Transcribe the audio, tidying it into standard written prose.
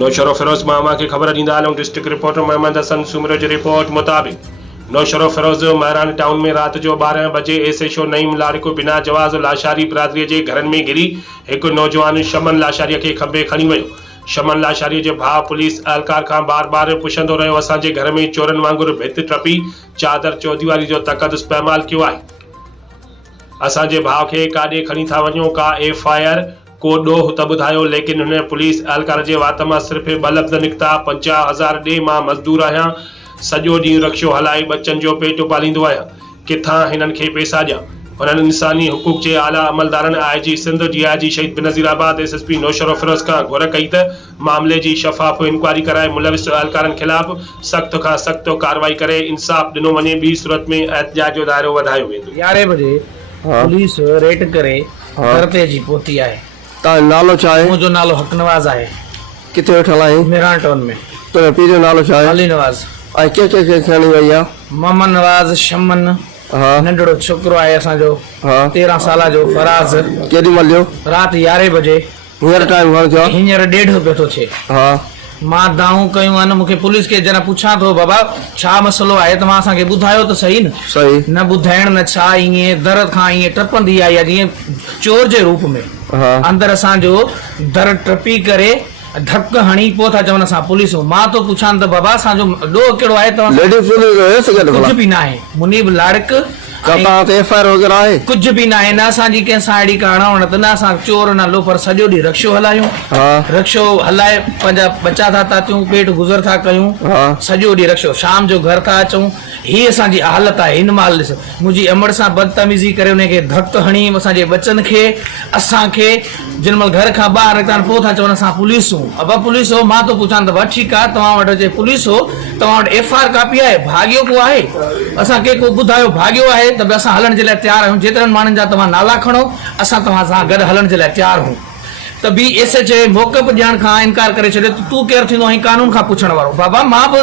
नौशरो फिरोज मामा की खबर ॾींदा आहियूं। डिस्ट्रिक्ट रिपोर्टर मोहम्मद हसन सुमरो जी रिपोर्ट मुताबिक़ नौशरो फिरोज महरान टाउन में रात जो 12 बजे एसएचओ नईम लारिको बिना जवाज़ लाशारी बिरादरी के घर में घिरी एक नौजवान शमन लाशारी के खंबे खणी वियो। शमन लाशारी के भाउ पुलिस एहलकार का बार बार पुछंदो रहियो, असांजे घर में चोरन वांगुर भित टपी चादर चौदीवारी जो तकद इस्तेमाल कियो आहे। असांजे भाउ के काॾे खणी था वञो, का FIR को ॾोह त ॿुधायो, लेकिन हुन पुलिस एहलकार जे वात मां सिर्फ़ 2 लफ़्ज़ निकिता, 50,000 ॾे, मां मज़दूर आहियां, सॼो ॾींहुं रक्शो हलाई बच्चन जो पेट पालींदो आहियां, किथां हिननि खे पैसा ॾियां। हुननि इंसानी हुकूक के आला अमलदारनि IG सिंध DIG शहीद बेनज़ीराबाद SSP नौशरो फिरोज खां घुर कई त मामले की शफ़ाफ़ इंक्वायरी कराए मुलविस एहलकारनि खिलाफ़ सख्त खां सख्त कार्रवाई करे इंसाफ ॾिनो वञे। ॿी सूरत में एहतिजाज जो दायरो वधायो वेंदो। 11 बजे पुलिस रेड करे घर ते जी पहुती आहे। तां नालो छा आहे? मुझो नालो हक नवाज आहे। किथे वेठल आहीं? मेहरान टाउन में। तो पीर जो नालो छा आहे? अली नवाज। ऐं के खणी वई आहे? मोहम्मद नवाज, शमन, नंढड़ो छोकरो आहे असांजो 13 साल जो फराज। केॾी महिल जो? रात 11 बजे। हींअर टाइम घणो थियो? हींअर 1:30 पियो थो थिए। मां दाऊं कयूं आहिनि, मूंखे पुलिस के जरा पुछां थो बाबा छा मसलो आहे, त मां असांखे ॿुधायो त सही न। सही न ॿुधाइण न छा ईअं दर खां ईअं टपंदी आहे या जीअं चोर जे रूप में अंदर असांजो दर टपी करे धक हणी पोइ था चवनि असां पुलिस। मां तो पुछां त बाबा असांजो ॾोह कहिड़ो आहे? कुझु बि न आहे। मुनीब लारिक FIR वगैरह आहे? कुछ भी ना है। न असांजी कंहिंसां अहिड़ी का अणवणत, न असां चोर न लोफर। सॼो ॾींहुं रक्शो हलायूं, रक्शो हलाए पंहिंजा बचा था तातियूं, पेट गुज़र था कयूं, सॼो ॾींहुं रक्शो। शाम जो घर था अचूं। ही असांजी हालत आहे। हिन महिल ॾिस, मुंहिंजी अमड़ सां बदतमीज़ी करे उनखे धक हणी असांजे बचन खे असांखे जिन महिल घर खां ॿाहिरि निकिता पोइ था चवनि असां पुलिस हूं। अब पुलिस हो? मां तो पुछां त ठीकु आहे, तव्हां वटि अचे पुलिस हो, तव्हां वटि FIR कापी आहे? भाॻियो को आहे? असांखे को ॿुधायो भाॻियो आहे त बि असां हलण जे लाइ तयार आहियूं। जेतिरनि माण्हुनि जा तव्हां नाला खणो, असां तव्हां सां गॾु हलण जे लाइ तयार हूं। त बि SHO मौक़फ़ ॾियण खां इनकार करे छॾियो। तूं केरु थींदो आहीं कानून खां पुछण वारो? बाबा मां बि